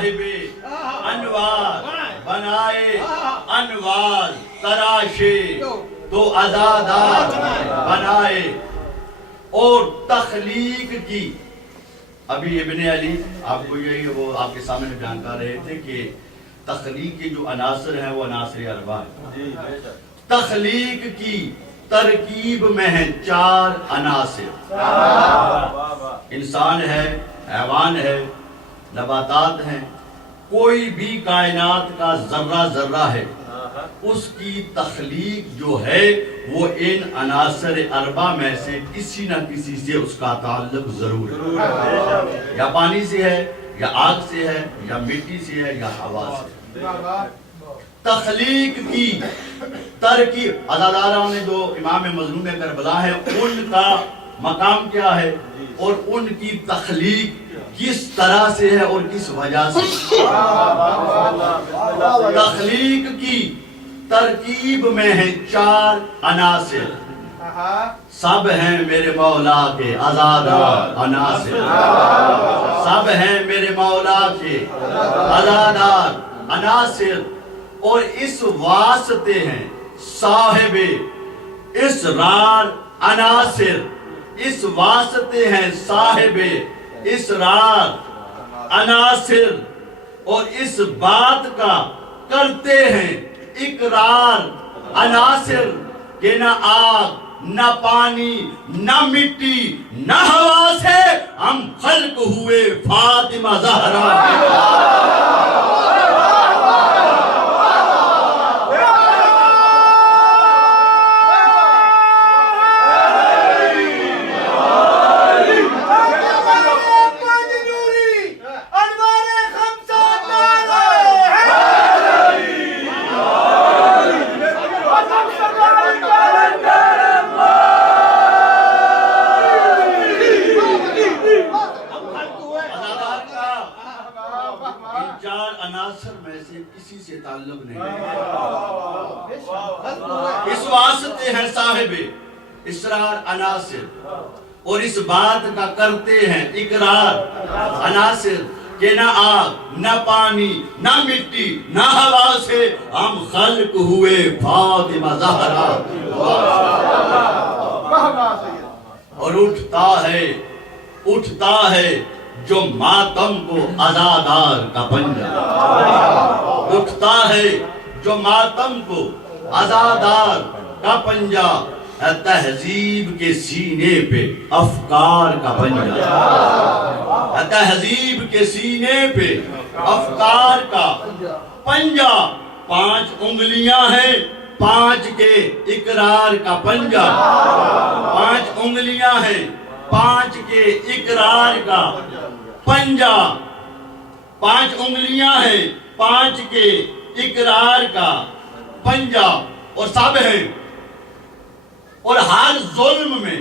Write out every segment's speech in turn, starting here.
صاحب انوار بنائے انوار تراشے تو عزادار بنائے اور تخلیق کی. ابھی ابن علی آپ کو یہی وہ آپ کے سامنے بیان کر رہے تھے کہ تخلیق کے جو عناصر ہیں وہ عناصر اربع ہیں. تخلیق کی ترکیب میں ہیں 4 عناصر. انسان ہے، حیوان ہے، نباتات ہیں، کوئی بھی کائنات کا ذرہ ذرہ ہے، اس کی تخلیق جو ہے وہ ان عناصر اربع میں سے کسی نہ کسی سے اس کا تعلق ضرور ہے. یا پانی سے ہے، یا آگ سے ہے، یا مٹی سے ہے، یا ہوا سے. تخلیق کی ترکیب عزاداراں نے جو امام مظلوم کربلا ہے ان کا مقام کیا ہے اور ان کی تخلیق کس طرح سے ہے اور کس وجہ سے. تخلیق کی ترکیب میں ہیں 4 عناصر. سب ہیں میرے مولا کے عزادار عناصر. سب ہیں میرے مولا کے عزادار عناصر اور اس واسطے ہیں صاحب اسرار عناصر. اس واسطے ہیں صاحب اسرار عناصر اور اس بات کا کرتے ہیں اقرار عناصر کہ نہ آگ، نہ پانی، نہ مٹی، نہ ہوا سے ہم خلق ہوئے فاطمہ زہرا تعلق نہیں. اس واسطے ہیں صاحب اسرار عناصر اور اس بات کا کرتے ہیں اقرار عناصر کہ نہ آگ، نہ پانی، نہ مٹی، نہ ہوا سے ہم خلق ہوئے فاطمہ زہرا. اور اٹھتا ہے جو ماتم کو عزادار کا پنجہ. اٹھتا ہے جو ماتم کو عزادار کا پنجہ. تہذیب کے سینے پہ افکار کا پنجہ. تہذیب کے سینے پہ افکار کا پنجہ. 5 انگلیاں ہیں، 5 کے اقرار کا پنجہ. 5 انگلیاں ہیں، 5 کے اقرار کا پنجہ. 5 انگلیاں ہیں، 5 کے اقرار کا پنجہ. اور سب ہیں. اور ہر ظلم میں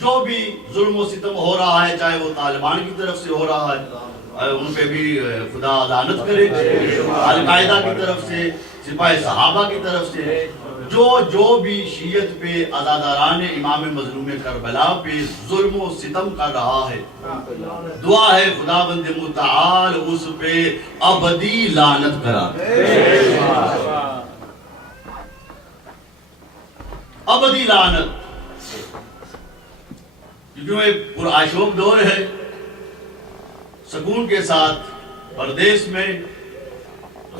جو بھی ظلم و ستم ہو رہا ہے، چاہے وہ طالبان کی طرف سے ہو رہا ہے، ان پہ بھی خدا لعنت کرے، القاعدہ کی طرف سے، سپاہ صحابہ کی طرف سے، جو بھی شیعت پہ، عزاداران امام مظلوم کربلا پہ ظلم و ستم کر رہا ہے، دعا ہے خداوند متعال اس پہ ابدی لعنت کرا. ابدی لعنت. کیونکہ یہ پرآشوب دور ہے. سکون کے ساتھ پردیس میں،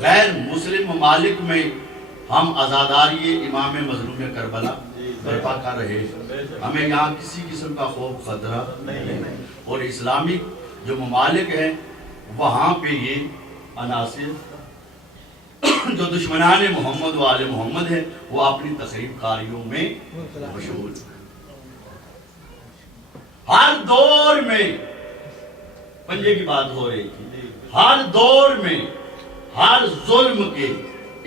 غیر مسلم ممالک میں ہم عزاداری امام مظلوم کربلا برپا کر رہے ہیں. ہمیں یہاں کسی قسم کا خوف خطرہ نہیں. اور اسلامی جو ممالک ہیں وہاں پہ یہ عناصر جو دشمنان محمد و آل محمد ہیں وہ اپنی تخریب کاریوں میں مشغول. ہر دور میں پنجے کی بات ہو رہی تھی. ہر دور میں ہر ظلم کے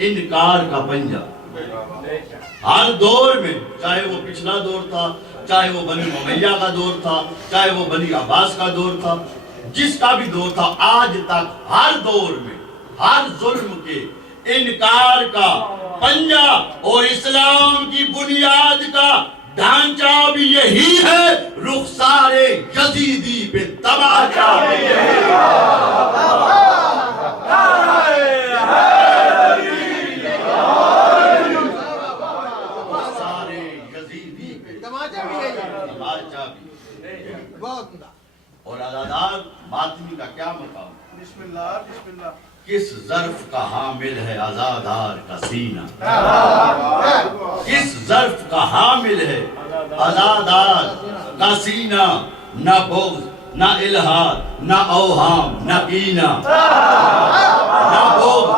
انکار کا پنجہ. ہر دور میں، چاہے وہ پچھلا دور تھا، چاہے وہ بنی امیہ کا دور تھا، چاہے وہ بنی عباس کا دور تھا، جس کا بھی دور تھا، آج تک ہر دور میں ہر ظلم کے انکار کا پنجہ. اور اسلام کی بنیاد کا ڈھانچہ بھی یہی ہے. رخسار یزیدی پہ تماچا بھی یہی ہے. مقام. بسم اللہ بسم اللہ. کس ظرف کا حامل ہے آزادار کا سینہ؟ کس ظرف کا حامل ہے آزادار کا سینہ؟ نہ بغض نہ الہاد نہ اوہام نہ کینہ. نہ بغض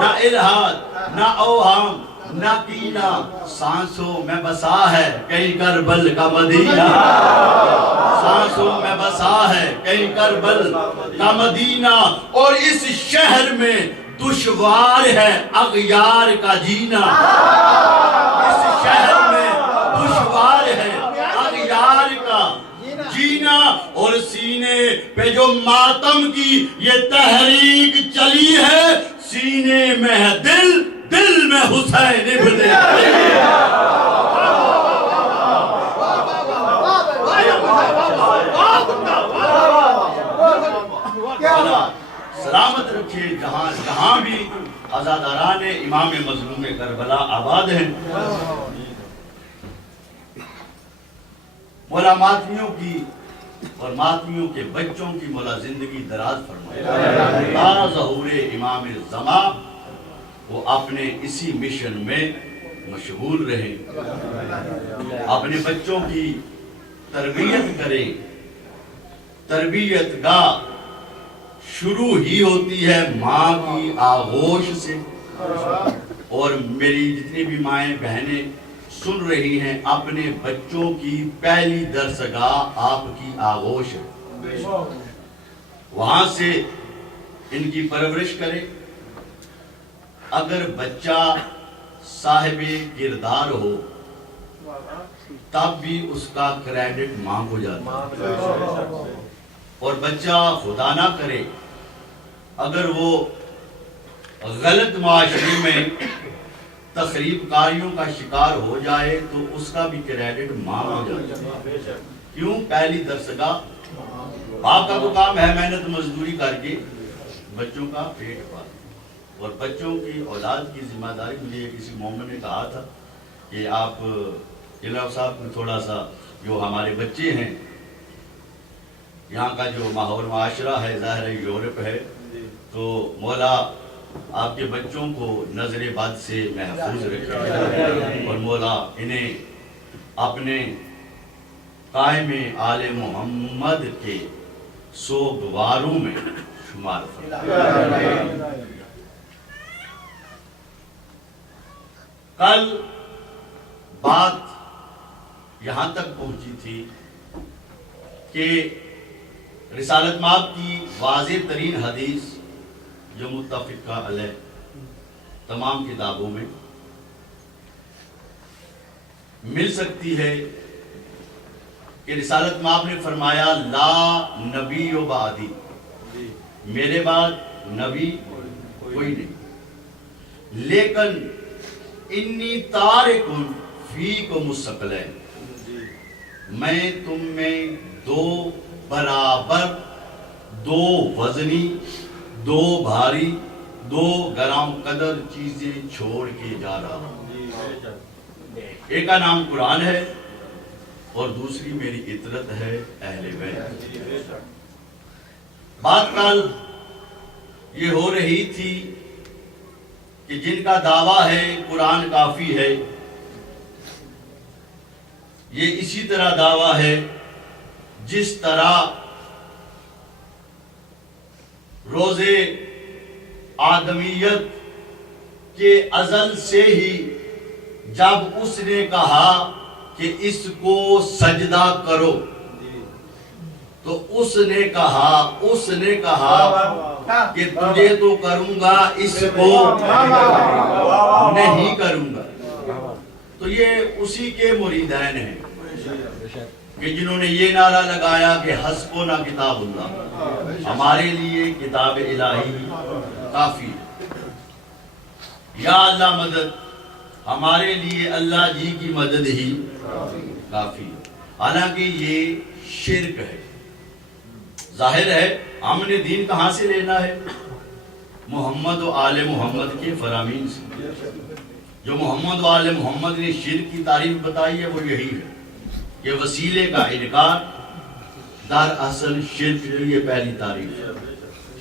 نہ الہاد نہ اوہام نہ کینہ. سانسوں میں بسا ہے کہیں کربل کا مدینہ. سانسوں میں بسا ہے کہیں کربل کا مدینہ. اور اس شہر میں دشوار ہے اغیار کا جینا. اس شہر میں دشوار ہے اغیار کا جینا. اور سینے پہ جو ماتم کی یہ تحریک چلی ہے، سینے میں ہے دل، دل میں حسین ابن علی. سلامت رکھے جہاں جہاں بھی عزاداران امام مظلوم کربلا آباد ہیں. مولا ماتمیوں کی اور ماتمیوں کے بچوں کی مولا زندگی دراز فرمائے. تا ظہور امام زمان وہ اپنے اسی مشن میں مشغول رہیں، اپنے بچوں کی تربیت کریں. تربیت کا شروع ہی ہوتی ہے ماں کی آغوش سے. اور میری جتنی بھی مائیں بہنیں سن رہی ہیں، اپنے بچوں کی پہلی درسگاہ آپ کی آغوش ہے. وہاں سے ان کی پرورش کریں. اگر بچہ صاحب کردار ہو تب بھی اس کا کریڈٹ ماں کو جاتا ہے. اور بچہ خدا نہ کرے اگر وہ غلط معاشرے میں تخریب کاریوں کا شکار ہو جائے تو اس کا بھی کریڈٹ ماں ہو جاتا ہے. کیوں؟ پہلی درسگاہ باپ کا تو کام ہے محنت مزدوری کر کے بچوں کا پیٹ پالنا. اور بچوں کی اولاد کی ذمہ داری، مجھے کسی مومن نے کہا تھا کہ آپ جناب صاحب میں تھوڑا سا جو ہمارے بچے ہیں، یہاں کا جو ماحول معاشرہ ہے ظاہر یورپ ہے، تو مولا آپ کے بچوں کو نظر بد سے محفوظ رکھے اور مولا انہیں اپنے قائم آل محمد کے سوگواروں میں شمار فرمائے. کل بات یہاں تک پہنچی تھی کہ رسالت مآب کی واضح ترین حدیث جو متفقہ علیہ تمام کتابوں میں مل سکتی ہے کہ رسالت مآب نے فرمایا لا نبی و بعدی، میرے بعد نبی کوئی نہیں، لیکن انی تارکن فیکم الثقلین، میں تم میں دو برابر، دو وزنی، دو بھاری، دو گرام قدر چیزیں چھوڑ کے جا رہا ہوں. ایک کا نام قرآن ہے اور دوسری میری اطرت ہے اہل بیت. بات کل یہ ہو رہی تھی کہ جن کا دعویٰ ہے قرآن کافی ہے، یہ اسی طرح دعویٰ ہے جس طرح روز آدمیت کے ازل سے ہی جب اس نے کہا کہ اس کو سجدہ کرو تو اس نے کہا کہ تجھے تو کروں گا، اس کو نہیں کروں گا. تو یہ اسی کے مریدین ہیں کہ جنہوں نے یہ نعرہ لگایا کہ حسبنا کتاب اللہ، ہمارے لیے کتاب الہی کافی ہے. یا اللہ مدد، ہمارے لیے اللہ جی کی مدد ہی کافی ہے. حالانکہ یہ شرک ہے. ظاہر ہے ہم نے دین کہاں سے لینا ہے؟ محمد و آل محمد کے فرامین سے. جو محمد و آل محمد نے شرک کی تعریف بتائی ہے وہ یہی ہے کہ وسیلے کا انکار در اصل شرک. یہ پہلی تعریف ہے.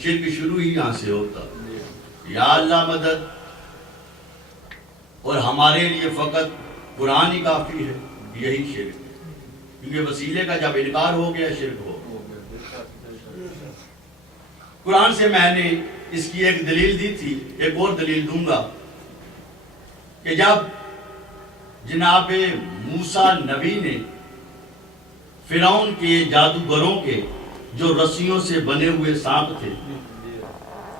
شرک شروع ہی یہاں سے ہوتا، یا اللہ مدد، اور ہمارے لیے فقط قرآن ہی کافی ہے، یہی شرک ہے، کیونکہ وسیلے کا جب انکار ہو گیا شرک ہو۔ قرآن سے میں نے اس کی ایک دلیل دی تھی، ایک اور دلیل دوں گا کہ جب جناب موسیٰ نبی نے فرعون کے جادوگروں کے جو رسیوں سے بنے ہوئے سانپ تھے،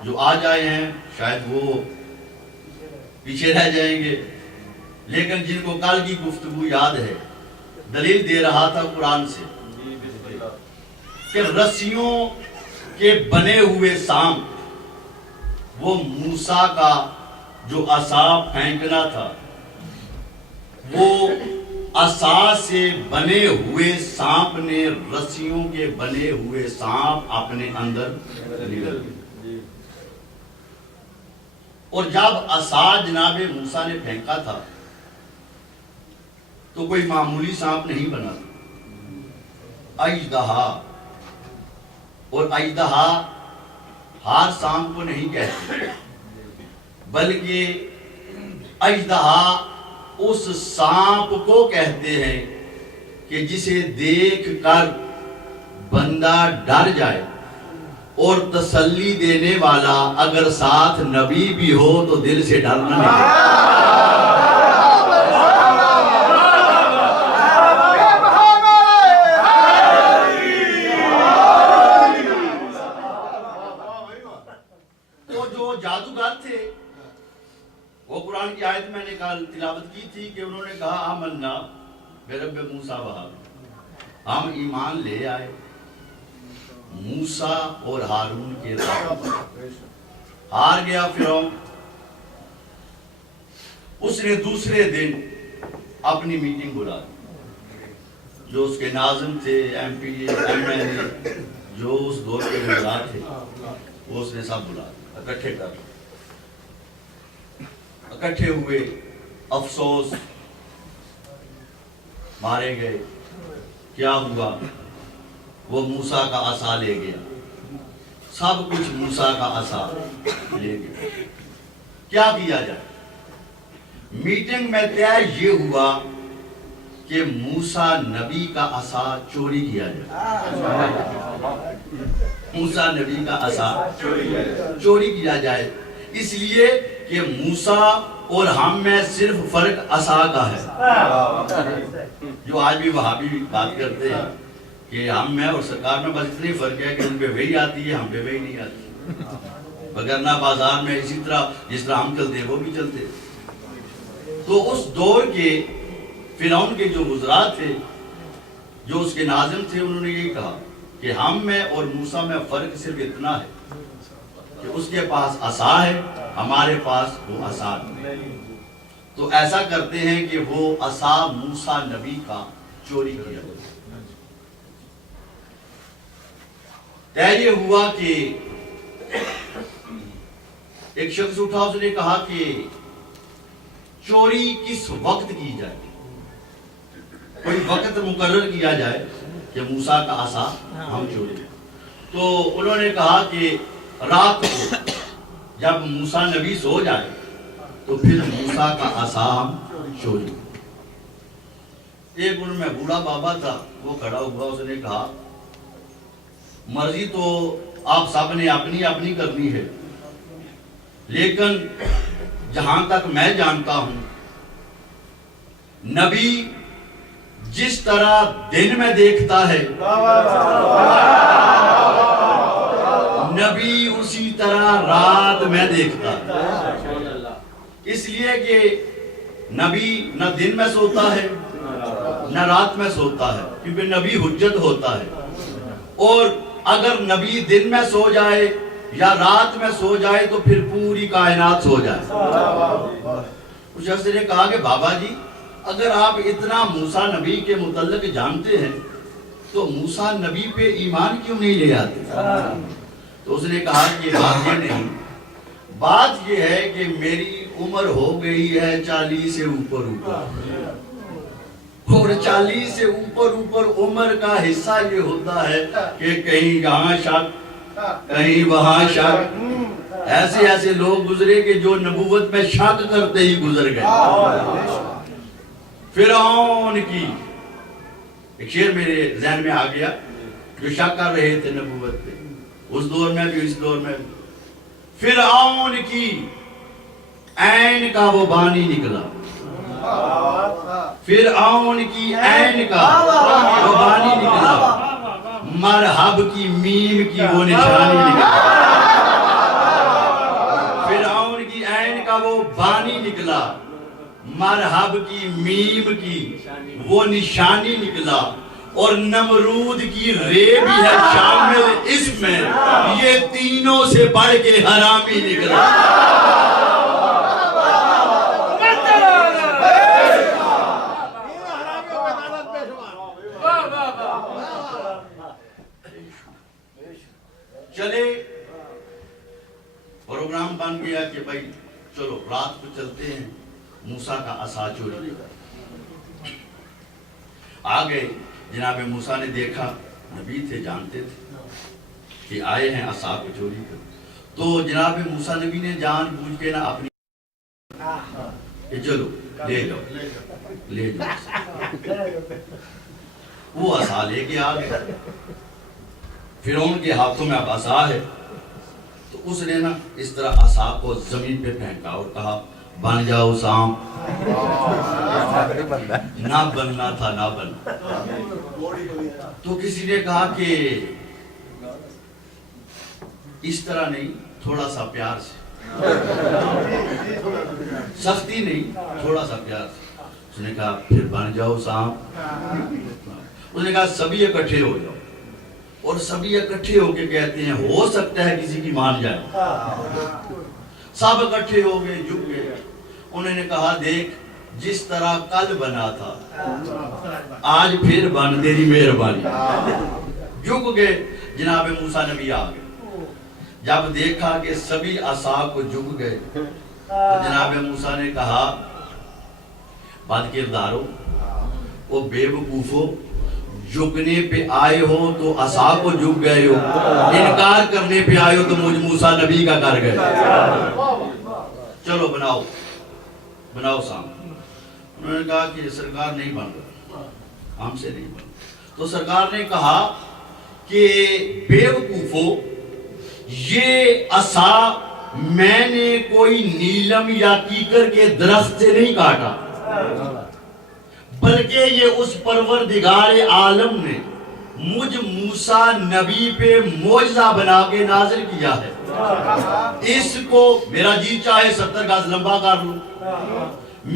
جو آج آئے ہیں شاید وہ پیچھے رہ جائیں گے، لیکن جن کو کل کی گفتگو یاد ہے، دلیل دے رہا تھا قرآن سے کہ رسیوں کے بنے ہوئے سانپ، وہ موسیٰ کا جو عصا پھینکنا تھا، وہ عصا سے بنے ہوئے سانپ نے رسیوں کے بنے ہوئے سانپ اپنے اندر نگل دی، اور جب عصا جناب موسیٰ نے پھینکا تھا تو کوئی معمولی سانپ نہیں بنا، اژدہا، اور اژدہا ہر سانپ کو نہیں کہتے، بلکہ اژدہا اس سانپ کو کہتے ہیں کہ جسے دیکھ کر بندہ ڈر جائے، اور تسلی دینے والا اگر ساتھ نبی بھی ہو تو دل سے ڈرنا نہیں۔ وہ قرآن کی آیت میں نے کل تلاوت کی تھی کہ انہوں نے کہا آمنا برب موسیٰ و ہارون، ہم ایمان لے آئے موسیٰ اور ہارون کے رب۔ ہار گیا فرعون، اس نے دوسرے دن اپنی میٹنگ بلا دی، جو اس کے ناظم تھے، M P M L A, جو اس دور کے وزراء تھے، وہ اس نے سب بلا دی، اکٹھے کر لی۔ اکٹھے ہوئے، افسوس، مارے گئے۔ کیا ہوا؟ وہ موسیٰ کا عصا لے گیا، سب کچھ موسیٰ کا عصا لے گیا۔ کیا کیا جائے؟ میٹنگ میں طے یہ ہوا کہ موسیٰ نبی کا عصا چوری کیا جائے، موسیٰ نبی کا عصا چوری کیا جائے، اس لیے کہ موسیٰ اور ہم میں صرف فرق عصا کا ہے۔ جو آج بھی وہابی بات کرتے ہیں کہ ہم میں اور سرکار میں بس اتنی فرق ہے کہ ان پہ وہی آتی ہے، ہم پہ وہی نہیں آتی، وگرنہ بازار میں اسی طرح جس طرح ہم چلتے ہیں وہ بھی چلتے ہیں۔ تو اس دور کے فرعون کے جو وزراء تھے، جو اس کے ناظم تھے، انہوں نے یہ کہا کہ ہم میں اور موسیٰ میں فرق صرف اتنا ہے کہ اس کے پاس عصا ہے، ہمارے پاس وہ عصا نہیں۔ تو ایسا کرتے ہیں کہ وہ عصا موسیٰ نبی کا چوری کیا۔ طے یہ ہوا کہ ایک شخص اٹھا، اس نے کہا کہ چوری کس وقت کی جائے، کوئی وقت مقرر کیا جائے کہ موسیٰ کا عصا ہم چوری۔ تو انہوں نے کہا کہ رات کو جب موسیٰ نبی سو جائے تو پھر موسیٰ کا عصا ہم چوری۔ ایک ان میں بوڑھا بابا تھا، وہ کھڑا ہوا، اس نے کہا مرضی تو آپ سب نے اپنی اپنی کرنی ہے، لیکن جہاں تک میں جانتا ہوں نبی جس طرح دن میں دیکھتا ہے نبی اسی طرح رات میں دیکھتا ہے، اس لیے کہ نبی نہ دن میں سوتا ہے نہ رات میں سوتا ہے، کیونکہ نبی حجت ہوتا ہے، اور اگر نبی دن میں سو جائے یا رات میں سو جائے تو پھر پوری کائنات سو جائے۔ اس شخص نے کہا کہ بابا جی اگر آپ اتنا موسیٰ نبی کے متعلق جانتے ہیں تو موسیٰ نبی پہ ایمان کیوں نہیں لے آتے؟ تو اس نے کہا کہ بات یہ نہیں، بات یہ ہے کہ میری عمر ہو گئی ہے 40 سے اوپر، اور 40 سے اوپر عمر کا حصہ یہ ہوتا ہے کہ کہیں یہاں شک کہیں وہاں شک. ایسے ایسے لوگ گزرے کہ جو نبوت میں شک کرتے ہی گزر گئے. فرعون کی ایک شعر میرے ذہن میں آ گیا جو شک کر رہے تھے نبوت پہ، اس دور میں بھی اس دور میں بھی. فرعون کی عین کا وہ بانی نکلا، فرعون کی عین کا وہ بانی نکلا، مرحب کی میم کی وہ نشانی نکلا. فرعون کی عین کا وہ بانی نکلا، مرحب کی میم کی وہ نشانی نکلا، اور نمرود کی رے بھی ہے شامل اس میں، یہ تینوں سے بڑھ کے حرامی نکلا. چلے پروگرام بن گیا کہ بھائی چلو رات کو چلتے ہیں موسیٰ کا عصا چوری. آگئے جناب موسیٰ نے دیکھا، نبی تھے جانتے تھے کہ آئے ہیں عصا کو چوری کر. تو جناب موسیٰ نبی نے جان بوجھ کے نہ اپنی کہ چلو لے جاؤ. وہ عصا لے کے آ گئے. فرعون کے ہاتھوں میں اب عصا ہے تو اس نے نا اس طرح عصا کو زمین پہ پھینکا اور کہا بن جاؤ سانپ. نہ بننا تھا نہ بننا. تو کسی نے کہا کہ اس طرح نہیں، تھوڑا سا پیار سے، سختی نہیں، تھوڑا سا پیار سے. اس نے کہا پھر بن جاؤ سانپ. اس نے کہا سبھی اکٹھے ہو جاؤ، اور سبھی اکٹھے ہو کے کہتے ہیں ہو سکتا ہے کسی کی مان جائے. سب اکٹھے ہو گئے، جھک گئے. انہوں نے کہا دیکھ جس طرح کل بنا تھا آج پھر بن، تیری مہربانی. جھک گئے. جناب موسیٰ نبی آ گئے. جب دیکھا کہ سبھی عصا کو جھک گئے تو جناب موسیٰ نے کہا بد کردارو، وہ بے وقوفو، جھکنے پہ آئے ہو تو عصا کو جھک گئے ہو، انکار کرنے پہ آئے ہو تو مجھ موسیٰ نبی کا کر گئے. چلو بناؤ سامنے. انہوں نے کہا کہ سرکار نہیں بن رہا، ہم سے نہیں بن. تو سرکار نے کہا کہ بے وقوفو، یہ عصا میں نے کوئی نیلم یا کیکر کے درخت سے نہیں کاٹا، بلکہ یہ اس پروردگار عالم نے مجھ موسیٰ نبی پہ معجزہ بنا کے نازل کیا ہے. اس کو میرا جی چاہے 70 گز لمبا کر لوں،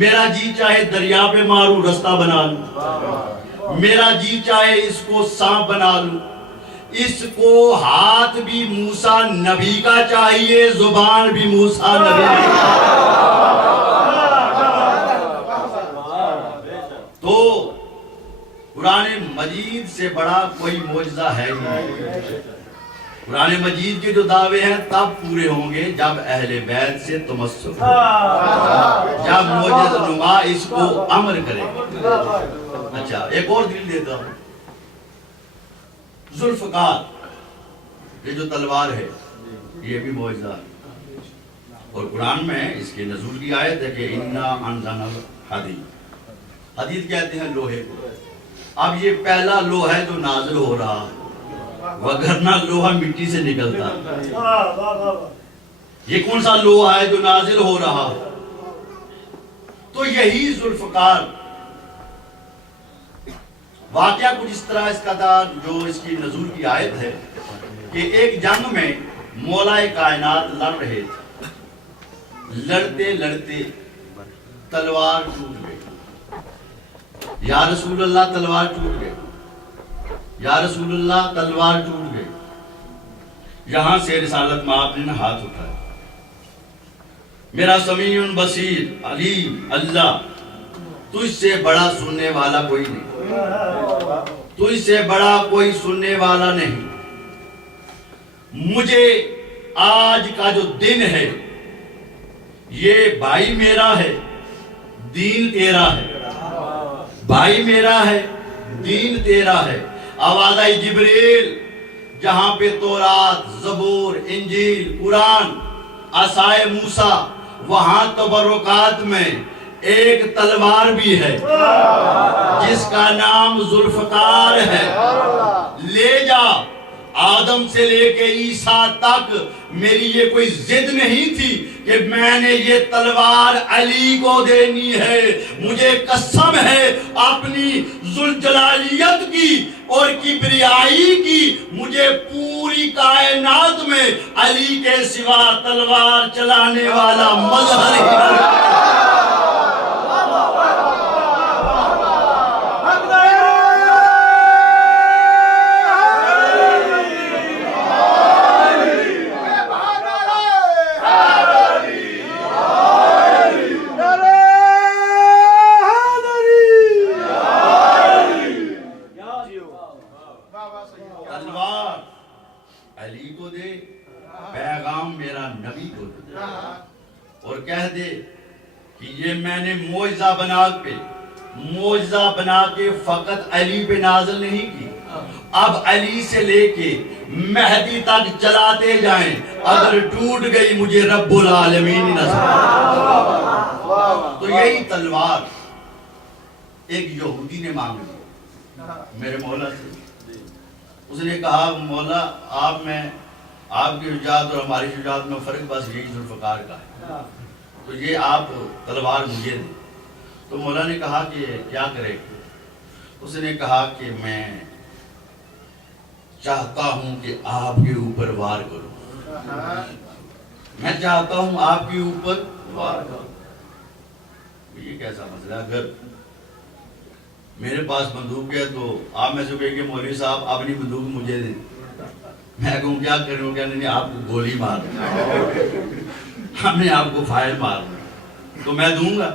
میرا جی چاہے دریا پہ ماروں رستہ بنا لوں، میرا جی چاہے اس کو سانپ بنا لوں. اس کو ہاتھ بھی موسیٰ نبی کا چاہیے، زبان بھی موسیٰ نبی کا. تو قرآن مجید سے بڑا کوئی معجزہ ہے ہی نہیں. قرآن مجید کے جو دعوے ہیں تب پورے ہوں گے جب اہل بیت سے تمسک ہو، جب معجز نما اس کو امر کرے. اچھا ایک اور دلیل دیتا ہوں. ذوالفقار، یہ جو تلوار ہے یہ بھی معجزہ ہے، اور قرآن میں اس کے نزول کی آیت ہے کہ اِنَّا أَنزَلْنَا الْحَدِيدَ. حدید کہتے ہیں لوہے کو. اب یہ پہلا لوہا ہے جو نازل ہو رہا ہے، وگرنہ لوہا مٹی سے نکلتا ہے. یہ کون سا لوہا ہے جو نازل ہو رہا ہے؟ تو یہی ذوالفقار. واقعہ کچھ اس طرح اس کا تھا جو اس کی نزول کی آیت ہے کہ ایک جنگ میں مولا کائنات لڑ رہے تھے. لڑتے لڑتے تلوار ٹوٹ گئی. یا رسول اللہ تلوار ٹوٹ گئی، یا رسول اللہ تلوار ٹوٹ گئی. یہاں سے رسالت مآب نے ہاتھ اٹھایا. میرا سمیع بصیر علیم اللہ، تجھ سے بڑا سننے والا کوئی نہیں، تجھ سے بڑا کوئی سننے والا نہیں. مجھے آج کا جو دن ہے یہ بھائی میرا ہے، دین تیرا ہے. بھائی میرا ہے، دین تیرا ہے. آواز آئی جبریل جہاں پہ تورات، زبور، انجیل، قرآن، عصائے موسیٰ، وہاں تبرکات میں ایک تلوار بھی ہے جس کا نام ذوالفقار ہے۔ لے جا، آدم سے لے کے عیسیٰ تک میری یہ کوئی ضد نہیں تھی کہ میں نے یہ تلوار علی کو دینی ہے۔ مجھے قسم ہے اپنی ذوالجلالیت کی اور کبریائی کی، مجھے پوری کائنات میں علی کے سوا تلوار چلانے والا مظہر ہی نہیں۔ تلوار علی کو دے، پیغام میرا نبی کو دے، اور کہہ دے کہ یہ میں نے معجزہ بنا کے فقط علی پہ نازل نہیں کی، اب علی سے لے کے مہدی تک چلاتے جائیں، اگر ٹوٹ گئی مجھے رب العالمین ہی نصر۔ تو یہی تلوار ایک یہودی نے مانگ لی میرے مولا سے۔ اس نے کہا مولا آپ کی شجاعت اور ہماری شجاعت میں فرق بس یہی ذوالفقار کا ہے، تو یہ آپ تلوار مجھے دیں۔ تو مولا نے کہا کہ کیا کرے؟ اس نے کہا کہ میں چاہتا ہوں کہ آپ کے اوپر وار کروں، میں چاہتا ہوں آپ کے اوپر وار کروں۔ یہ کیسا مسئلہ؟ اگر میرے پاس بندوق ہے تو آپ میں سے کہے کہ مولوی صاحب اپنی بندوق مجھے دیں، میں کہوں کیا کروں؟ کہنے نہیں، آپ کو گولی مارنا، ہم نے آپ کو فائر مارنا، تو میں دوں گا۔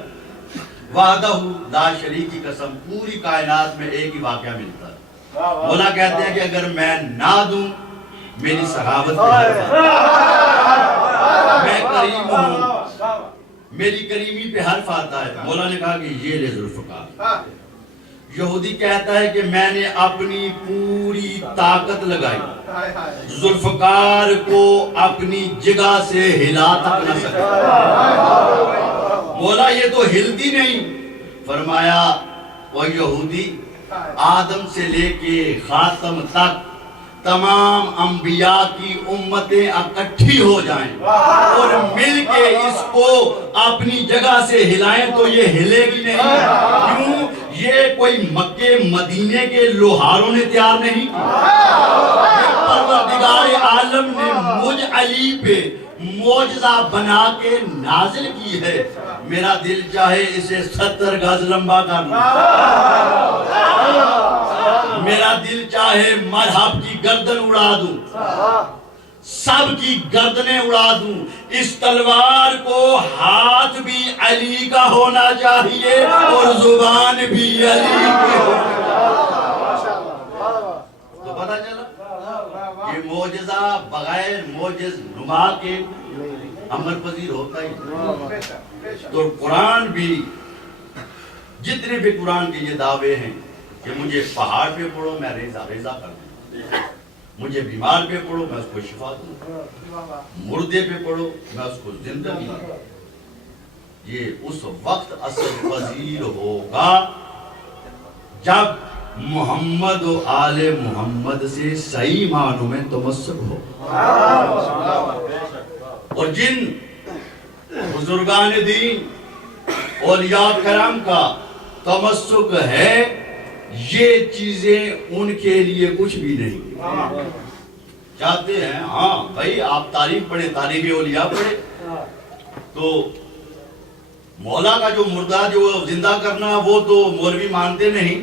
وعدہ لا شریک کی قسم، پوری کائنات میں ایک ہی واقعہ ملتا ہے، مولا کہتے ہیں کہ اگر میں نہ دوں میری سخاوت پہ حرف آتا ہے، میں کریم ہوں، میری کریمی پہ حرف آتا ہے۔ مولا نے کہا کہ یہ لے ذوالفقار۔ یہودی کہتا ہے کہ میں نے اپنی پوری طاقت لگائی، ذوالفقار کو اپنی جگہ سے ہلا تک نہ سکا۔ مولا یہ تو ہلتی نہیں۔ فرمایا وہ یہودی آدم سے لے کے خاتم تک تمام انبیاء کی امتیں اکٹھی ہو جائیں اور مل کے اس کو اپنی جگہ سے ہلائیں تو یہ ہلے گی نہیں۔ کیوں؟ یہ کوئی مکے مدینے کے لوہاروں نے تیار نہیں، پروردگار عالم نے مجھ علی پہ معجزہ بنا کے نازل کی ہے۔ میرا دل چاہے اسے 70 گز لمبا کر لوں، میرا دل چاہے مذہب کی گردن اڑا دوں، سب کی گردنیں اڑا دوں، اس تلوار کو ہاتھ بھی علی کا ہونا چاہیے اور زبان بھی علی کی ہونا چاہیے۔ تو پتہ چلا یہ معجزہ بغیر معجز نما کے عمل پذیر ہوتا ہی۔ تو قرآن بھی، جتنے بھی قرآن کے یہ دعوے ہیں کہ مجھے پہاڑ پہ پڑھو میں ریزہ کر دوں، مجھے بیمار پہ پڑھو میں اس کو شفا دوں، مردے پہ پڑھو میں اس کو زندگی دوں، یہ اس وقت اثر پذیر ہوگا جب محمد و آل محمد سے صحیح معنوں میں تمسک ہو۔ اور جن بزرگان دین اولیاء کرام کا تمسک ہے، یہ چیزیں ان کے لیے کچھ بھی نہیں۔ چاہتے ہیں ہاں بھائی آپ تاریخ پڑھیں، تاریخ اولیاء پڑھیں، تو مولا کا جو مردہ جو زندہ کرنا وہ تو مولوی مانتے نہیں،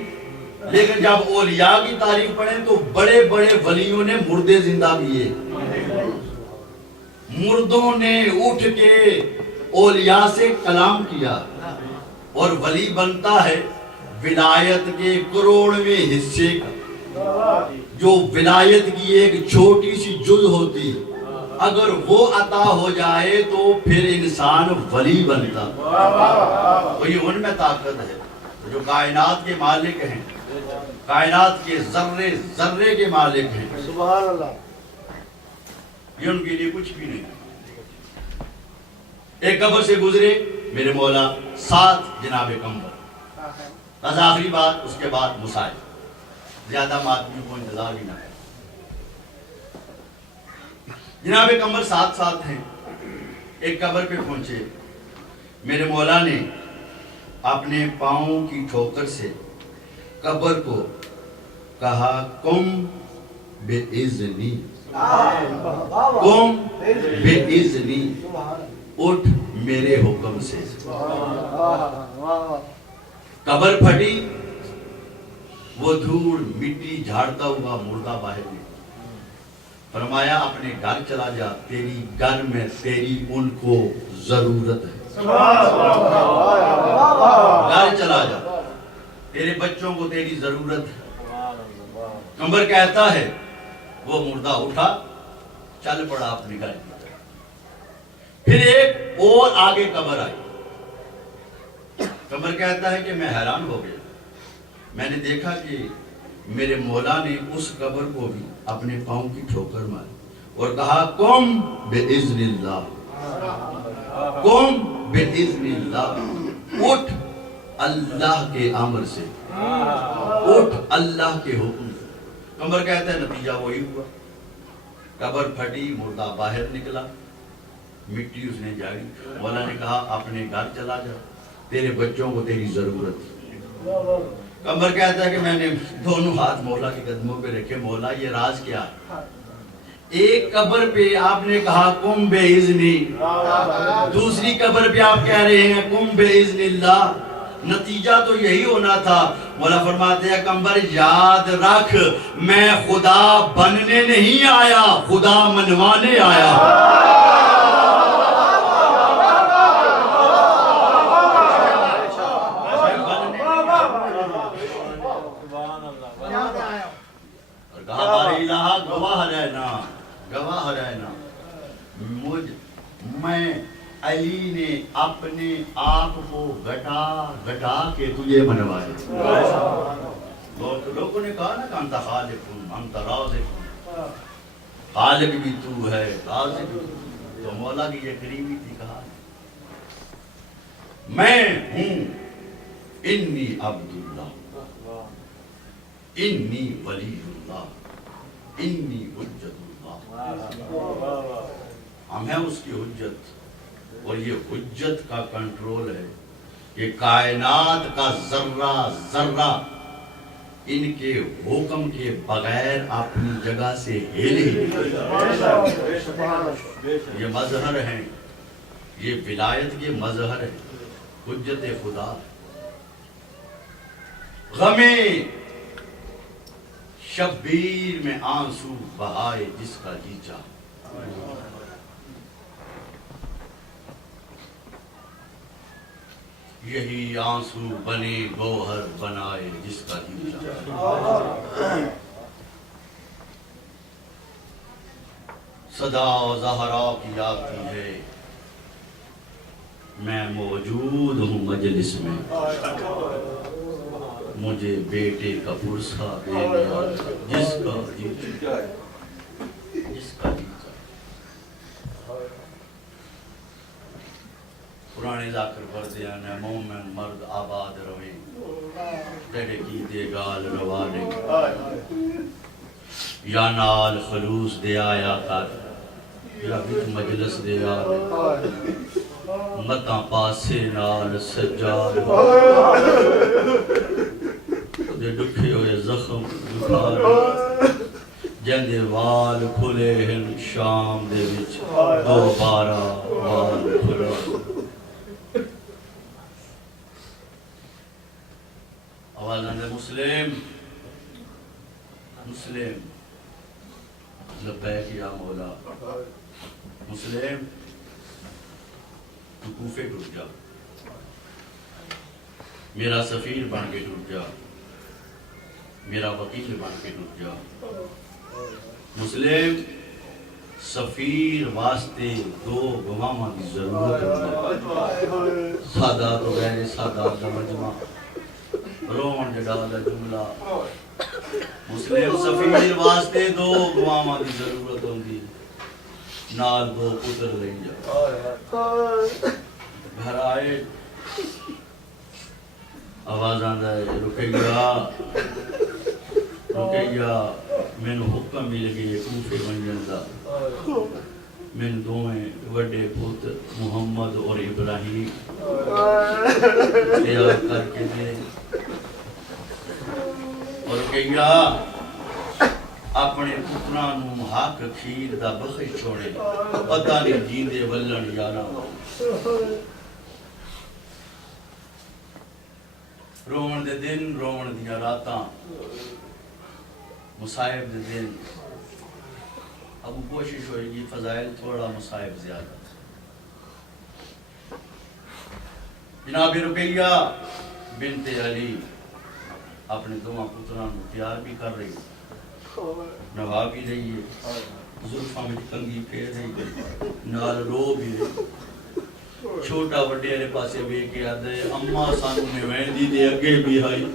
لیکن جب اولیاء کی تاریخ پڑھیں تو بڑے بڑے ولیوں نے مردے زندہ کیے، مردوں نے اٹھ کے اولیاء سے کلام کیا، اور ولی بنتا ہے ولایت کے کروڑویں حصے کا، جو ولایت کی ایک چھوٹی سی جز ہوتی، اگر وہ عطا ہو جائے تو پھر انسان ولی بنتا۔ تو یہ ان میں طاقت ہے جو کائنات کے مالک ہیں۔ کائنات کے ذرے ذرے کے مالک ہیں، سبحان اللہ. یہ ان کے لیے کچھ بھی نہیں. ایک قبر سے گزرے میرے مولا، 7 جناب قمر. بس آخری بات، اس کے بعد مسائل. زیادہ آدمیوں کو انتظار بھی نہ ہے. جناب قمر 7 ہیں. ایک قبر پہ پہنچے، میرے مولا نے اپنے پاؤں کی ٹھوکر سے قبر کو کہا قم بے اذنی، قم بے اذنی، اٹھ میرے حکم سے. قبر پھٹی، وہ دھوڑ مٹی جھاڑتا ہوا مردہ باہر نکلا. فرمایا اپنے گھر چلا جا، تیری گھر میں تیری ان کو ضرورت ہے. گھر چلا جا، تیرے بچوں کو تیری ضرورت ہے. قمر کہتا ہے، وہ مردہ اٹھا، چل پڑا اپنے گھر کی طرف. پھر ایک اور آگے قبر آئی. قمر کہتا ہے کہ میں حیران ہو گیا. میں نے دیکھا کہ میرے مولا نے اس قبر کو بھی اپنے پاؤں کی ٹھوکر ماری اور کہا قم بے اذن اللہ، قم بے اذن اللہ، اٹھ اللہ کے امر سے، اٹھ اللہ کے حکم سے. قمر کہتا ہے نتیجہ وہی ہوا. قبر پھٹی، مردہ باہر نکلا، مٹی اس نے جھاڑی. مولا نے کہا اپنے گھر چلا جا، تیرے بچوں کو تیری ضرورت ہے. قمر کہتا ہے کہ میں نے دونوں ہاتھ مولا کے قدموں پہ رکھے. مولا یہ راز کیا ہے؟ ایک قبر پہ آپ نے کہا قم بے اذنی، دوسری قبر پہ آپ کہہ رہے ہیں قم بے اذن اللہ. نتیجہ تو یہی ہونا تھا. مولا فرماتے ہیں قمر یاد رکھ، میں خدا بننے نہیں آیا، خدا منوانے آیا. گواہ رہنا، گواہ رہنا، میں علی نے اپنے آپ کو گھٹا گھٹا کے تجھے منوایا. لوگوں نے کہا نا کہ انت خالق انت رازق، خالق بھی تو ہے، رازق بھی تو. مولا کی یہ قریبی تھی. کہا میں ہوں انی عبداللہ، انی ولی اللہ، انی حجت اللہ. ہم ہیں اس کی حجت، اور یہ حجت کا کنٹرول ہے کہ کائنات کا ذرہ ذرہ ان کے حکم کے بغیر اپنی جگہ سے ہلے. یہ مظہر ہیں، یہ ولایت کے مظہر ہیں، حجت خدا. غم شبیر میں آنسو بہائے جس کا جی چاہے، یہی آنسو بنے گوہر بنائے جس کا جی چاہے. صدا زہرا کی آتی ہے، میں موجود ہوں مجلس میں، مجھے بیٹے کا پرسہ دینے والا جس کا جی چاہے، جس کا جی چاہے. پرانے ذاکر پردے نے مومن مرد آباد روے، تیرے کی دے گال روانے، یا نال خلوص دے آیا کر، یا بیت مجلس دے آیا متاں پاسے نال سجاد دے ڈکھے ہوئے زخم دکھارے، جندے وال کھلے ہن شام دے وچ دوبارہ وال کھلا. آواز آنے مسلم مسلم لبیک یا مولا. مسلم تو کوفے ٹوٹ جا، میرا سفیر بن کے ٹوٹ جا، میرا وکیل بن کے ٹوٹ جا. مسلم سفیر واسطے 2 گواہاں کی ضرورت ہے. سادہ تو غیر سادہ کا مجمع، رون جڑا دا جملہ، مسلم سفیر واسطے دو گواواں دی ضرورت ہوندی نال دو پتر لئی جا گھر آئے آواز آندا ہے رکیہ میں نے حکم مل گئے کوفے ونجن دا میں دوئیں وڈے پتر محمد اور ابراہیم تیار کر کے دے اور کہیا اپنے پترانوں حق کھیر دا بخش چھوڑے پتہ نہیں جیندے ولن یارا رومن دے دن رومن دیا راتاں مصائب دے دن اب کوشش ہوئے گی فضائل تھوڑا مصائب زیادہ جناب رقیہ بنت علی اپنے دونوں پتران تیار بھی کر رہی نوا بھی رہی ہے زلفاں میں کنگھی پھیر رہی ہے نال رو بھی رہی چھوٹا وڈے والے پاسے وے کے آدھے اماں سانوں میں ویندی دے اگے بھی آئی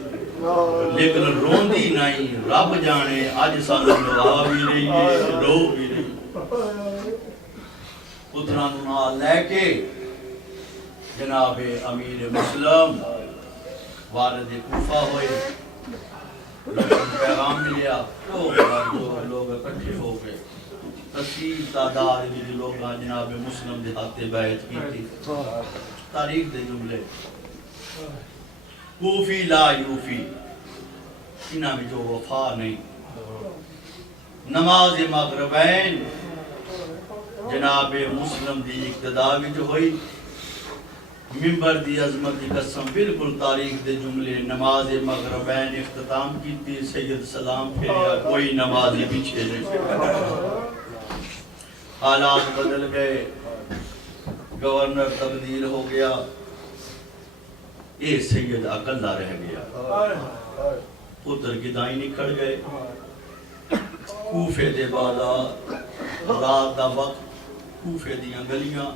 لیکن روندی نہیں رب جانے آج سانوں نوا بھی رہی ہے رو بھی رہی پتران نال لے کے جناب امیر مسلم وارد کوفہ ہوئے پیغام ملیا لوگ اکٹھے ہو گئے کثیر تعداد میں لوگ جناب مسلم دے ہاتھے بیعت کی تھی تاریخ دے جملے کوفی لا یوفی انہاں میں جو وفا نہیں نماز مغربین جناب مسلم دی اقتداء میں جو ہوئی ممبر دی عظمت دی قسم بالکل تاریخ دے جملے نماز مغربین اختتام کی تھی سید سلام پھریا کوئی نمازی پیچھے نہیں حالات بدل گئے گورنر تبدیل ہو گیا اے سید اکلا رہ گیا پتر کی دائیں نکھڑ گئے کوفے دے بالا رات دا وقت کوفے دیاں گلیاں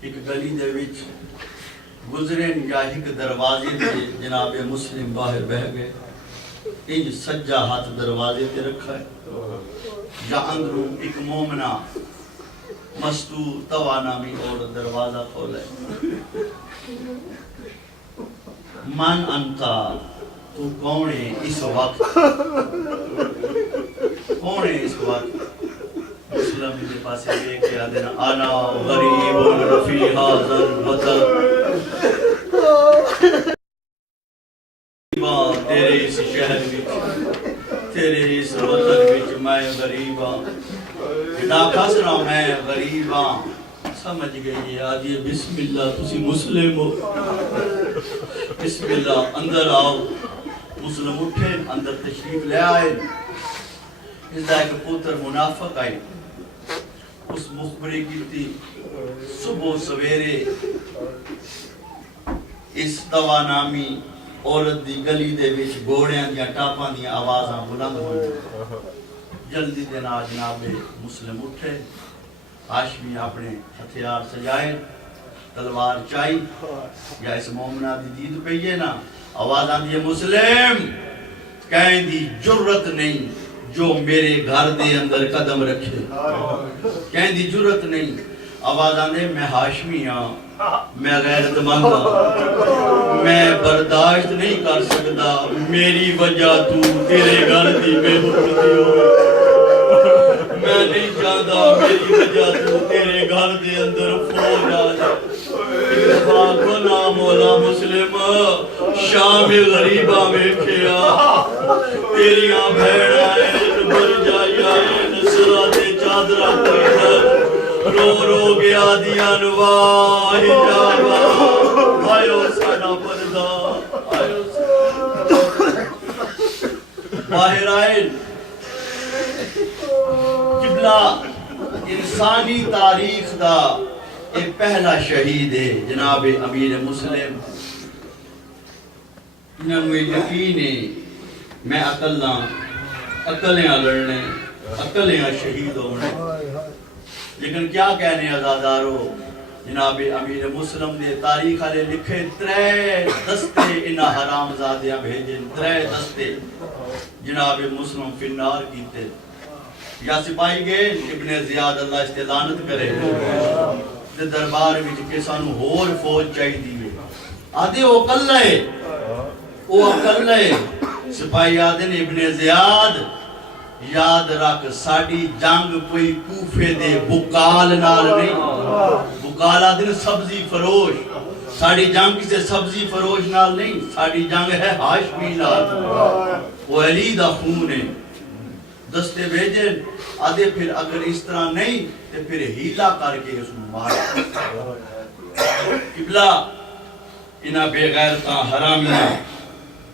ایک گلی دے وچ گزرین یا ایک دروازے دے جناب مسلم باہر بہ گئے انج سجا ہاتھ دروازے تے رکھا ہے یا اندروں ایک مومنہ مستو توانامی اور دروازہ کھولا ہے من انتا تو کون ہے اس وقت کون ہے اس وقت مسلم کے پاس لے کے آدھنا انا غریب فی هذا الوطن تیرے اس شہر وچ تیرے اس وطن وچ میں غریب ہاں نا خسرا میں غریب ہاں سمجھ گئی آجی بسم اللہ تسی مسلم ہو بسم اللہ اندر آؤ مسلم اٹھے اندر تشریف لے آئے اس دا ایک پتر منافق آئے اس مخبری کی تھی صبح سویرے اس توانامی عورت دی گلی دے وچ گھوڑیاں دیا ٹاپاں دیا آوازاں بلند ہوئی جلدی دینا جناب مسلم اٹھے ہاشمی اپنے ہتھیار سجائے تلوار چائی یا اس مومنہ دی دید پہیے نا آواز آندی ہے مسلم کہیں دی جرت نہیں جو میرے گھر دے اندر قدم رکھے کہیں دی جرت نہیں آواز آندے میں ہاشمی ہاں میں غیرت مند ہاں میں برداشت نہیں کر سکتا میری وجہ تو تیرے گھر دی بے حرمتی ہو میں نہیں چاہتا میری وجہ تو تیرے گھر دے اندر فوج آ جائے اتفاق نا مولا مسلم شام غریبہ میں کھیا تیریاں بھیڑ آئے مر جائی آئے نصرہ دے چادرہ کوئی رو رو گیا دیا نواہ جاوا آئیو سانا پردہ آئیو سانا باہر آئے قبلہ انسانی تاریخ دا ایک پہلا شہید ہے جناب امیر مسلم انہوں یقین ہے میں اکلیاں لڑنے اکلیاں شہید ہونے لیکن کیا کہنے عزادارو جناب امیر مسلم دے تاریخ والے لکھے 3 دستے انہاں حرام زادیاں بھیجے 3 دستے جناب مسلم فنار کیتے یا سپاہی گئے ابن زیاد اللہ استلانت کرے دے دربار وچ کہ سانو ہور فوج چاہیے آدھے وہ کلا ہے سپاہی آدھے نے ابن زیاد یاد رکھ ساڑی جنگ کوئی کوفے دے بکال نال نہیں بکال آدھے سبزی فروش ساڑی جنگ کسے سبزی فروش نال نہیں ساڑی جنگ ہے ہاشمی نال وہ علی دا خون ہے دستے بھیجے آدھے پھر اگر اس طرح نہیں تو پھر ہیلا کر کے اس میں مار قبلہ انہاں بے غیرتاں حرامیاں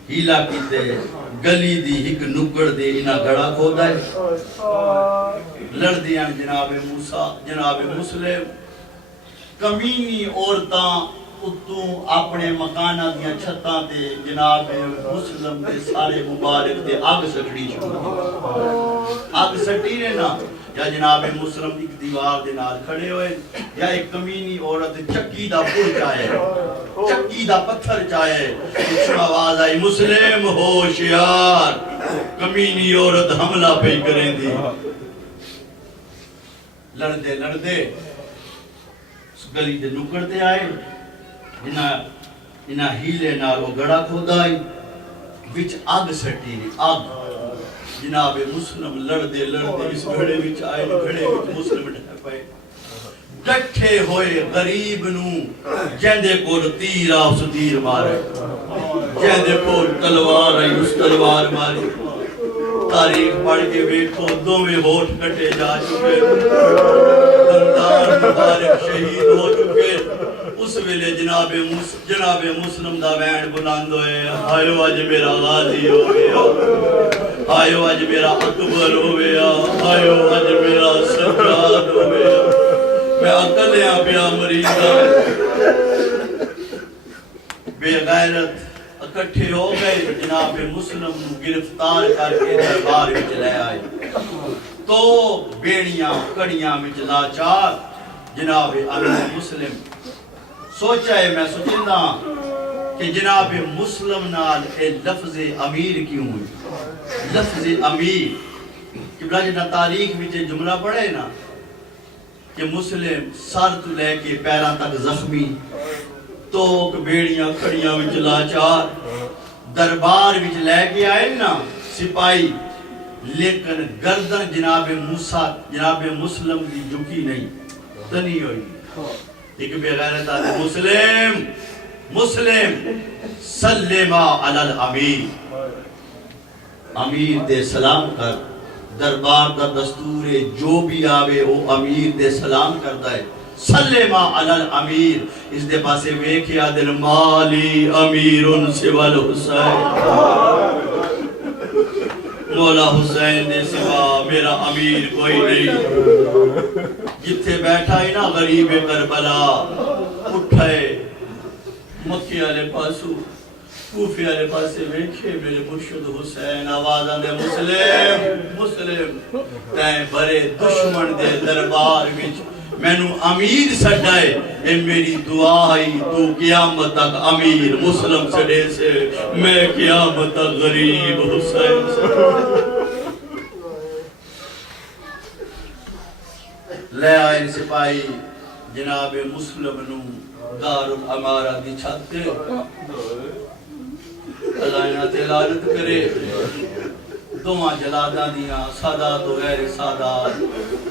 ہیلا کیتے گلی دی ہک نکڑ دے انہاں گڑا کھودا ہے لڑ دیاں جناب موسیٰ جناب مسلم کمینی عورتاں اتوں اپنے مکانہ دیاں چھتاں تے جناب مسلم دے سارے مبارک دے آگ سکڑی چھوڑی آگ سکڑی نے نا یا جناب مسلم ایک دیوار دے نال کھڑے ہوئے یا ایک کمینی عورت چکی دا پھول چاہے چکی دا پتھر چاہے کچھ آواز آئی مسلم ہوشیار کمینی عورت حملہ پہ کریں دی لڑ دے گلی دے نکڑ دے آئے انہاں ہیلے نال وہ گڑا کھودائی وچ آگ سٹی نہیں آگ جناب مسلم لڑ دے اس گھڑے وچ آئے گھڑے وچ مسلم ڈھے پائے ڈٹھے ہوئے غریب نو جیندے کول تیر آس تیر مارے جیندے کول تلوار آئی اس تلوار ماری تاریخ پڑھ کے بیٹھو دو میں ہوٹ کٹے جا چکے دندار مبارک شہید ہو چکے اس ویلے جناب مسلم دا وین بلند ہوئے آئیو آج میرا غازی ہو گیا آئیو آج میرا اکبر ہو گیا آئیو آج میرا سجاد ہو گیا میں اکلیاں پیا مریضہ بے غیرت اکٹھے ہو گئے جناب مسلم گرفتار کر کے دربار میں چلے آئے تو بیڑیاں کڑیاں میں لاچار جناب امیر مسلم سوچا ہے میں سوچندہ کہ جناب مسلم نال اے لفظ امیر کیوں ہوئی لفظ امیر قبلہ جنہ تاریخ میں جملہ پڑھے نا کہ مسلم سر تو لے کے پیران تک زخمی تو بیڑیاں کھڑیاں وچ لاچار دربار وچ لے کے آئے نا سپاہی لیکن گردن جناب مسلم کی جھکی نہیں تنی ہوئی ایک بے غیرت آتے مسلم سلمہ علی الامیر امیر دے سلام کر دربار دا دستور جو بھی آوے وہ امیر دے سلام کرتا ہے سلمہ علی الامیر اس دے پاسے ویکھیا دل مالی امیرن سوا الحسین مولا حسین دے سوا میرا امیر کوئی نہیں جتھے بیٹھا ہی نا غریب کربلا اٹھائے مکھی والے پاسو کوفی والے پاسے ویکھے میرے مرشد حسین آواز آندے مسلم تائیں بڑے دشمن دے دربار وچ مینوں امیر سڈائے اے میری دعا ہی تو قیامت تک امیر مسلم سڈے سے میں قیامت تک غریب حسین سے لے آئے سپاہی جناب مسلم نو دار الامارہ دی چھت اللہ تلالت کرے دوہاں جلادہ دیاں سادات و غیر سادات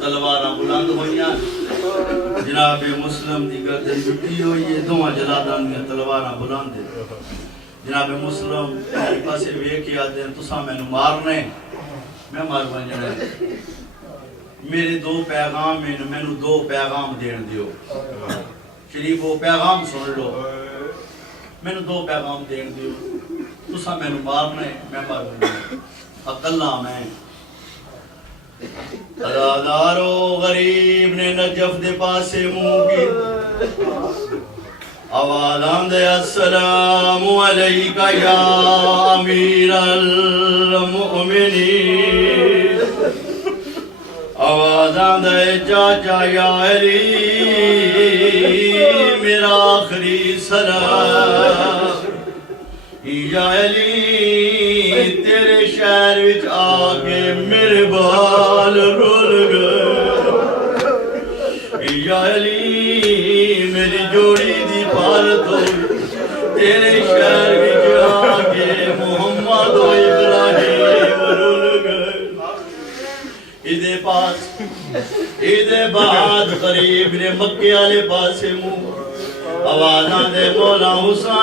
تلواراں بلند ہوئیاں جناب مسلم دی گردن جھکی ہوئی ہے دوہاں جلادہ دیاں تلواراں بلند ہے جناب مسلم ایک پاسے ویکھ آتے ہیں تساں میں نو مارنے میں مار بنجنے میرے 2 پیغام میں نو 2 پیغام دین دیو شریف وہ پیغام سن لو میں نو 2 پیغام دین دیو تساں میں نو مارنے میں مار بنجنے اقلہ میں ادادارو غریب نے نجف دے پاسے مونگی آواز آندے السلام علیکہ یا امیر المؤمنین آواز آندے چاچا یا علی سرا یا علی تیرے شہر وچ آگے میرے بال رول گئے یا علی میری جوڑی دی پارت ہوئی تیرے شہر وچ آگے محمد و ابراہیم رول گئے ادھے پاس ادھے بعد قریب نے مکے والے پاسے منہ آوازاں دے مولا حسین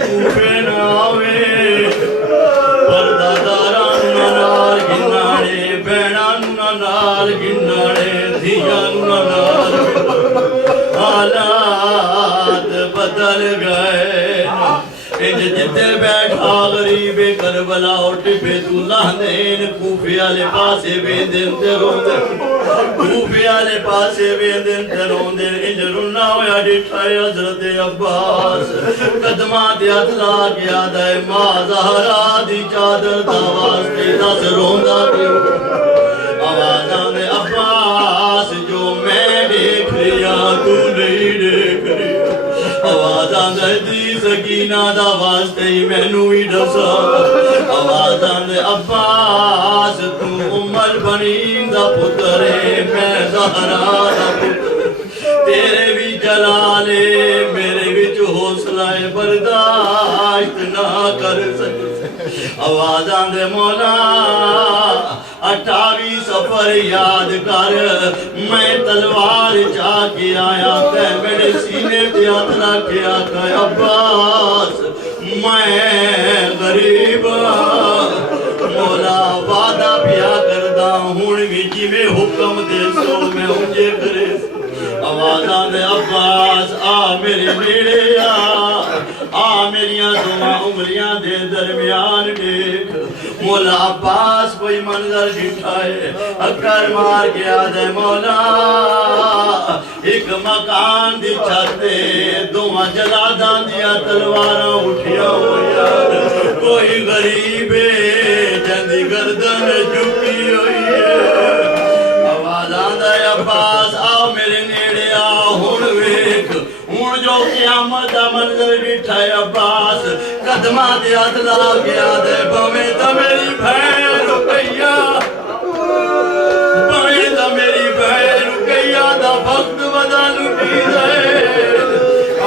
کوفے نہ آوے پردہ داراں نہ نال گناڑے بہناں نہ نال گناڑے دھیاں نہ نال حالات بدل گئے انج جتے بیٹھا غریب کربلا اٹھ پہ دلہ دین کوفے والے پاسے ویندن تے روندے کوفے والے پاسے ویندن تے روندے انج رونا ہویا ڈٹھا حضرت عباس قدماں تے ہتھ لا کے آدا ہے ماں زہرا دی چادر دا واسطے دس روندا کیوں آوازاں دے عباس جو میں دیکھ رہا تو نہیں دیکھ رہا آوازاں دے دی سکینہ دا واسطے ہی مینوں ہی دسا آوازاں دے عباس تو عمر بنین دا پتر ہے میں زہرا دا پتر تیرے بھی جلالے میرے وچ حوصلہ برداشت نہ کر سکے آوازاں دے مولا 28 سفر یاد کر میں تلوار چا کے آیا تے میرے سینے پہ ہاتھ رکھ آقا عباس میں غریب مولا وعدہ پیا کردا ہن وی جویں حکم دے سو میں انجے کرے آوازاں دے عباس آ میرے نیڑے آ میریاں دواں انگلیاں دے درمیان دیکھ مولا عباس کوئی منظر دکھائے اکر مار گیا دے مولا ایک مکان دی چھتے دواں جلاداں دیا تلواراں اٹھیا ہویا کوئی غریب جندی گردن جھکی ہوئی ہے آوازاں دے عباس آؤ میرے نیڑے آؤ ہن ویکھ ہن جو قیامت دا منظر ڈٹھا ہے عباس قدماں دے ہتھ لا گیا دے بھویں تے میری بہن رقیہ بھویں تے میری بہن رقیہ دا وقت ودا لٹی دے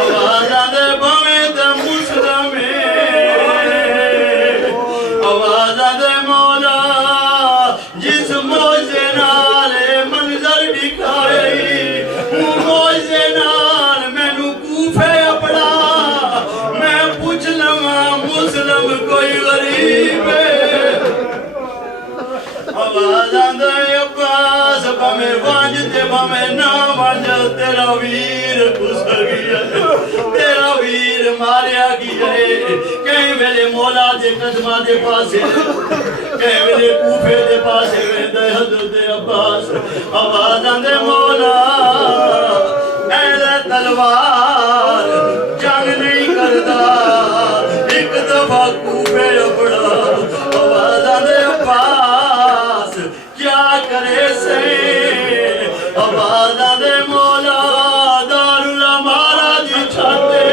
آوازاں دے بھویں تے مسلم آوازاں دے مولا جس موجے نال منظر دکھائے موجے نال مینوں کوفے اپنا میں پوچھ لواں مسلم کوئی غریب ہے آوازاں دے عباس بھویں وانج تے بھویں نہ وانج تیرا ویر گزر گیا تیرا ویر ماریا گیا کہیں ویلے مولا دے قدماں دے پاسے کہیں ویلے کوفے دے پاسے ویندا حضرت عباس آوازاں دے مولا اے تلوار جنگ نہیں کردا ایک دفعہ کوفے اپڑا آوازاں دے عباس کیا کرے سے آوازاں دے مولا دارالامارا دی چھاتے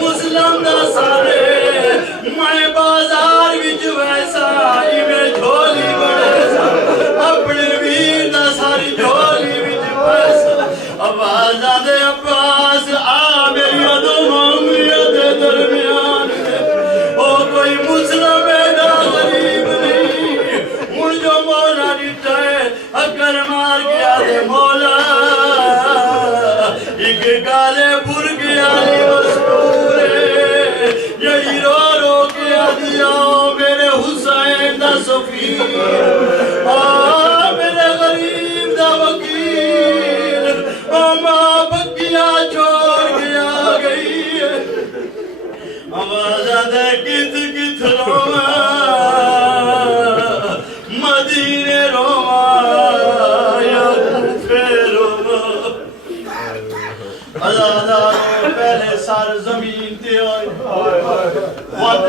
مسلم دا سارے میں بازار وچ ویسا میں جھولی بڑے سا اپنے ویر دا ساری جھولی وچ پیسا آوازاں دے عباس آ میری دو انگلیاں دے درمیان او کوئی مسلم ہے نہ غریب نہیں ہن جو مولا ڈٹھا ہے اکر مار گیا دے مولا ایک گالے بھر گیا لی مستور جڑی رو رو کے آدیا میرے حسین دا سفیر میرے غریب دا وکیل ماں بکیا چھوڑ گیا گئی آوازاں دے کت کت رواں مدینے رواں یا کوفے رواں عزاداروں پہلے سر زمین تے آئے وقت